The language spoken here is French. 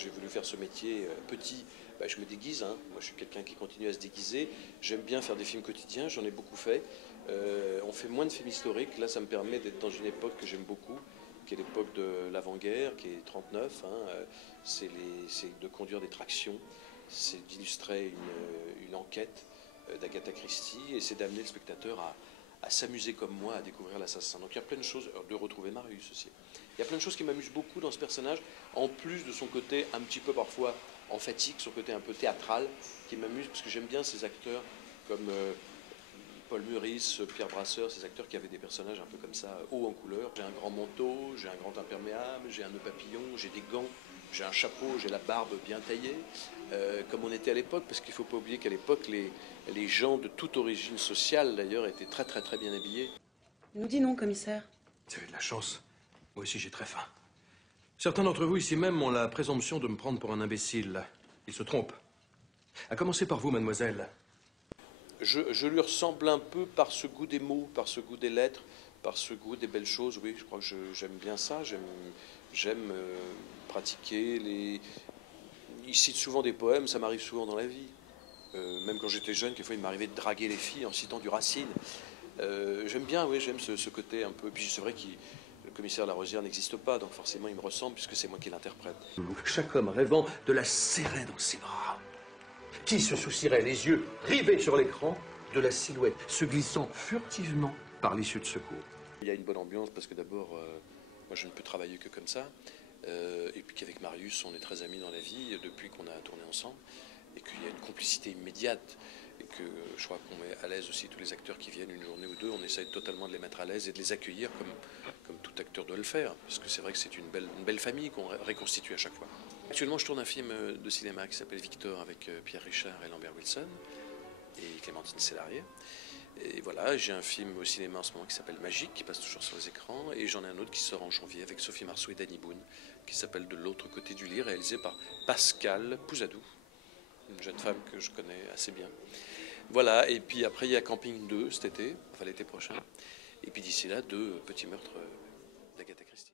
J'ai voulu faire ce métier petit, je me déguise, hein. Moi je suis quelqu'un qui continue à se déguiser, j'aime bien faire des films quotidiens, j'en ai beaucoup fait. On fait moins de films historiques, là ça me permet d'être dans une époque que j'aime beaucoup, qui est l'époque de l'avant-guerre, qui est 39, hein. C'est de conduire des tractions, c'est d'illustrer une enquête d'Agatha Christie, et c'est d'amener le spectateur à s'amuser comme moi, à découvrir l'assassin. Donc il y a plein de choses, de retrouver Marius aussi. Il y a plein de choses qui m'amusent beaucoup dans ce personnage, en plus de son côté un petit peu parfois emphatique, son côté un peu théâtral, qui m'amuse, parce que j'aime bien ces acteurs comme Paul Meurice, Pierre Brasseur, ces acteurs qui avaient des personnages un peu comme ça, hauts en couleur. J'ai un grand manteau, j'ai un grand imperméable, j'ai un nœud papillon, j'ai des gants, j'ai un chapeau, j'ai la barbe bien taillée, comme on était à l'époque, parce qu'il ne faut pas oublier qu'à l'époque, les gens de toute origine sociale, d'ailleurs, étaient très très très bien habillés. Il nous dit non, commissaire. Vous avez de la chance. Moi aussi, j'ai très faim. Certains d'entre vous ici même ont la présomption de me prendre pour un imbécile. Ils se trompent. À commencer par vous, mademoiselle. Je lui ressemble un peu par ce goût des mots, par ce goût des lettres, par ce goût des belles choses. Oui, je crois que j'aime bien ça. J'aime pratiquer les... Il cite souvent des poèmes, ça m'arrive souvent dans la vie. Même quand j'étais jeune, quelquefois il m'arrivait de draguer les filles en citant du Racine. J'aime bien, oui, j'aime ce côté un peu... Puis c'est vrai que le commissaire Larosière n'existe pas, donc forcément il me ressemble puisque c'est moi qui l'interprète. Chaque homme rêvant de la serrer dans ses bras. Qui se soucierait, les yeux rivés sur l'écran, de la silhouette se glissant furtivement par l'issue de secours? Il y a une bonne ambiance parce que d'abord, moi je ne peux travailler que comme ça. Et puis qu'avec Marius, on est très amis dans la vie depuis qu'on a tourné ensemble. Et qu'il y a une complicité immédiate. Et que je crois qu'on met à l'aise aussi tous les acteurs qui viennent une journée ou deux. On essaye totalement de les mettre à l'aise et de les accueillir comme tout acteur doit le faire. Parce que c'est vrai que c'est une belle famille qu'on réconstitue à chaque fois. Actuellement, je tourne un film de cinéma qui s'appelle Victor avec Pierre Richard et Lambert Wilson et Clémentine Célarié. Et voilà, j'ai un film au cinéma en ce moment qui s'appelle Magique, qui passe toujours sur les écrans, et j'en ai un autre qui sort en janvier avec Sophie Marceau et Danny Boone, qui s'appelle De l'autre côté du lit, réalisé par Pascal Pouzadou, une jeune femme que je connais assez bien. Voilà, et puis après il y a Camping 2 cet été, enfin l'été prochain, et puis d'ici là, 2 petits meurtres d'Agatha Christie.